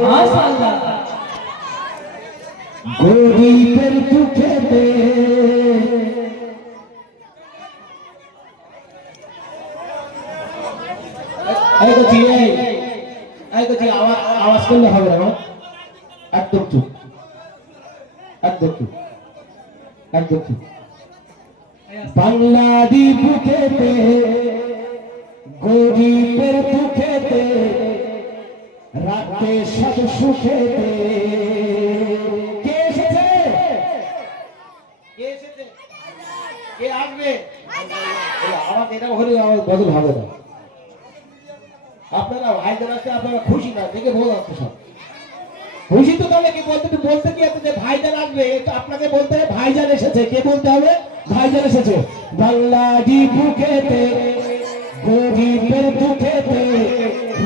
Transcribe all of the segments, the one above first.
মাশাআল্লাহ গরিবের দুঃখেতে আওয়াজ করলে হবে না, একদম চুপ, একদম চুপ, একদম চুপ। বাংলাদেশ বুকেতে গরিবের দুঃখেতে রাতে সব সুখেতে কে এসেছে, কে এসেছে, কে আসবে? আওয়াজ এটা হলে আওয়াজ বদল হবে না। আপনারা ভাইজান আসছে, আপনারা খুশি না দেখে বোঝা যাচ্ছে সব খুশি তো। তাহলে কি বলতে বলতে কি আছে যে ভাইজান আসবে, আপনাকে বলতে হবে ভাইজান এসেছে। কে বলতে হবে? ভাইজান এসেছে। বাংলাদেশ বুকেতে গরিবের দুঃখেতে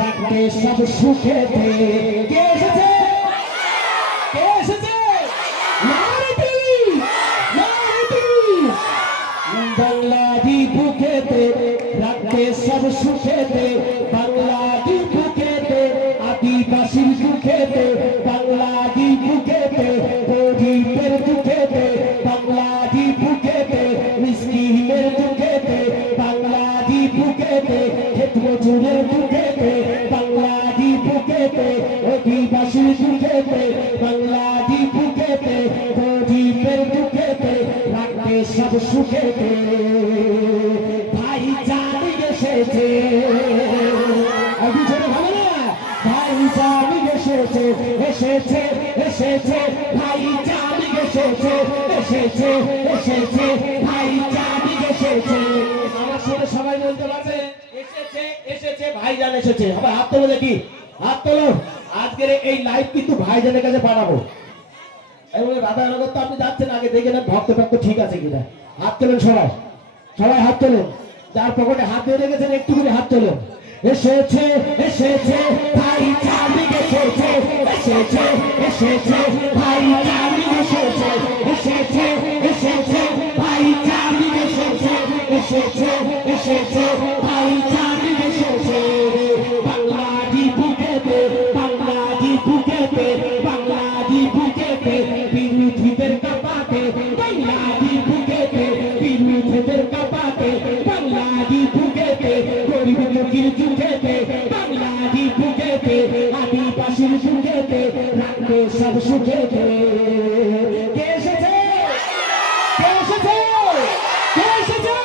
রাতে সব সুখেতে কে এসেছে, কে এসেছে? বাংলাদেশ বুকেতে রাতে সব সুখেতে, বাংলাদেশ বুকেতে আদিবাসীর দুঃখেতে, বাংলাদেশ বুকেতে গরিবের দুঃখেতে, বাংলাদেশ বুকেতে মিসকিনের দুঃখেতে, বাংলাদেশ বুকেতে ক্ষেত মজুরের দুঃখেতে, বাংলাদেশ বুকেতে আদিবাসীর দুঃখেতে, বাংলাদেশ বুকেতে গরিবের দুঃখেতে রাতে সব সুখেতে ভাইজান এসেছে। ভাইজান এসেছে, এসেছে, এসেছে, ভাইজান এসেছে, এসেছে, এসেছে, ভাইজান এসেছে। আমার সাথে সবাই বলতে পারবে এসেছে, এসেছে, ভাইজান এসেছে। আবার হাত তোলো দেখি, হাত তোলো। আজকের এই লাইভ কিন্তু ভাইজানের কাছে পাঠাবো। দাদা নগর তো আপনি যাচ্ছেন, আগে দেখে নেন ভক্ত টক্ত ঠিক আছে কিনা। হাত তোলেন সবাই, সবাই হাত তোলেন। যার পকেটে হাত দিয়ে রেখেছেন একটু করে হাত তোলেন। এসেছে, এসেছে, ভাইজান এসেছে, এসেছে, এসেছে, ভাইজান এসেছে, এসেছে, এসেছে, ভাইজান এসেছে, এসেছে, এসেছে, ভাইজান এসেছে। বাংলাদেশ বুকেতে, বাংলাদেশ বুকেতে, বাংলাদেশ বুকেতে বিরোধীদের কাঁপাতে, বাংলাদেশ বুকেতে বিরোধীদের কাঁপাতে, বাংলাদেশ বুকেতে গরিব দুঃখীর যুগেতে, বাংলাদেশ বুকেতে আদিবাসীর যুগেতে রাখবে সব সুখেতে। কে এসেছে, কে এসেছে, কে এসেছে?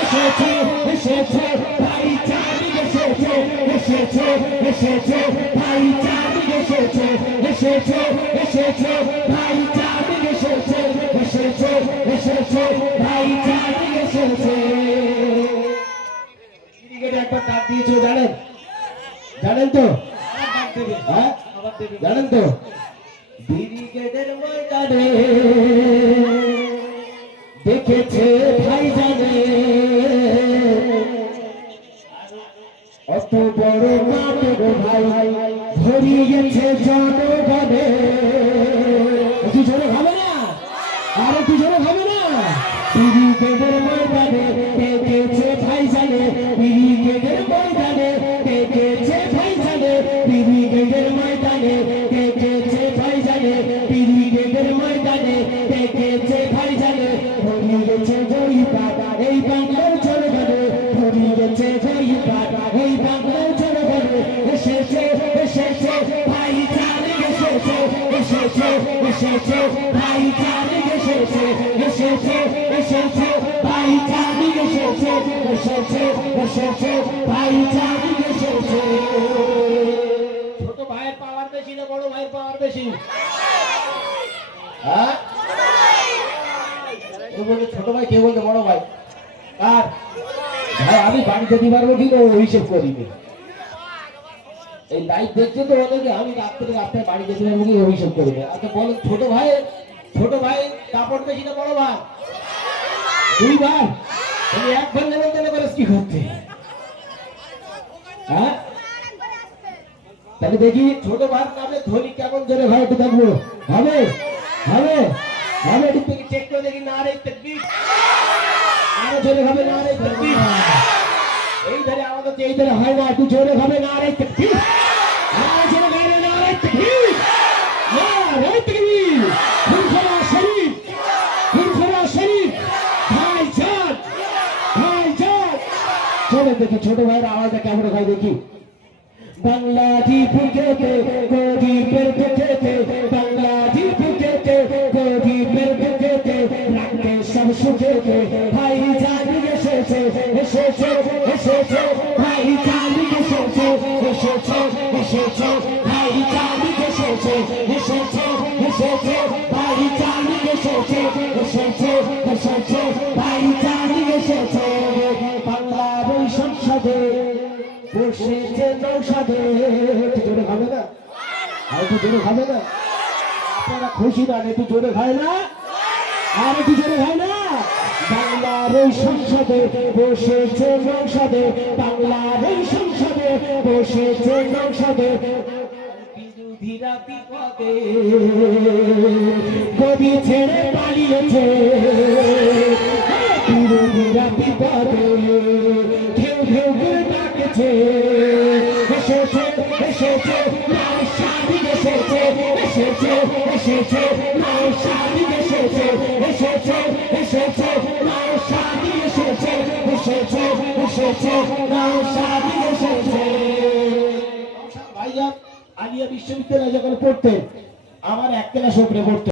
এসেছে, এসেছে, ভাইজান এসেছে, এসেছে, এসেছে, ভাইজান এসেছে, এসেছে, এসেছে, ভাইজান এসেছে, এসেছে, এসেছে, ভাইজান এসেছে। একবার ডাক দিয়েছিল জানেন, জানেন তো, হ্যাঁ জানেন তো, ব্রিগেডের ময়দানে দেখেছে ভাইজানে অত বড় মাঠ গো ভাই, ধরিয়েছে জনগণে। একটু জোরে হবে না, আর একটু জোরে হবে না। ব্রিগেডের ময়দানে দেখেছে ভাইজানে, ব্রিগেডের ময়দানে দেখেছে ভাইজানে, ব্রিগেডের ময়দানে দেখেছে ভাইজানে, ব্রিগেডের ময়দানে দেখেছে ভাইজানে। ধরিয়েছে জয়িবাদ এই বাংলার জনগণে, ধরিয়েছে জয়িবাদ এই বাংলার জনগণে। এসেছে, এসেছে, ভাইজান এসেছে, এসেছে, এসেছে, ভাইজান এসেছে, এসেছে, এসেছে, ভাইজান এসেছে, এসেছে, এসেছে, ভাইজান এসেছে। ছোট ভাইয়ের পাওয়ার বেশি না বড় ভাইয়ের পাওয়ার বেশি? হ্যাঁ, ছোট ভাই কে বলতে বড় ভাই? আর ভাই আমি বাড়ি যেতে পারবো কি হিসেব করিনি। এই লাইভ দেখছে তো অনেকে, আমি রাত্রে রাস্তায় বাড়ি যেতে পারবো কি অভিযোগ করবে। আচ্ছা বলেন, ছোট ভাই, ছোট ভাই কাপড় বেশি না বড় ভাই? দুইবার। তুমি একবার নেমন্তন্ন করেছ কি করতে? হ্যাঁ, তাহলে দেখি ছোট ভাই নামে ধনী কেমন ধরে ভাই একটু দেখবো। হবে, হবে, হবে, একটু চেক করে দেখি। না রে তাকবীর, আরো জোরে হবে। না রে তাকবীর, এই ধারে আমাদের এই ধারে হয় না, একটু জোরে হবে। না রে তাকবীর, আরো জোরে হবে। না রে তাকবীর। দেখি ছোট ভাইয়ের আওয়াজটা কেমন হয় দেখি। বাংলাটি বুকেতে গরিবের বুকেতে, বাংলাটি বুকেতে গরিবের বুকেতে, রাখতে সব সুখেতে ভাই জানি এসেছে এসেছে এসেছে, ভাই জানি এসেছে এসেছে এসেছে, ভাই জানি এসেছে এসেছে এসেছে, ভাই জানি এসেছে এসেছে এসেছে, ভাই জানি এসেছে। বাংলার ওই সংসদে বসেছে নৌসাদে, একটু জোরে খাবে না? আর একটু জোরে খাবে না? আপনারা খুশি না, একটু জোরে খায় না? আর একটু জোরে খায় না? বাংলার ওই সংসদে বসেছে নৌসাদে, বাংলার ওই সংসদে বসেছে নৌসাদে, বিরোধীরা বিপদে গদি ছেড়ে পালিয়েছে, বিরোধীরা বিপদে ঢেউ ঢেউ করে ডাকেছে, এসেছে এসেছে নাও স্বাধীন এসেছে এসেছে এসেছে, নাও স্বাধীন এসেছে এসেছে এসেছে, নাও স্বাধীন এসেছে এসেছে এসেছে, নাও স্বাধীন এসেছে। ভাইজান আলিয়া বিশ্ববিদ্যালয়ে যখন পড়তেন আমার এক ক্লাস উপরে পড়তেন।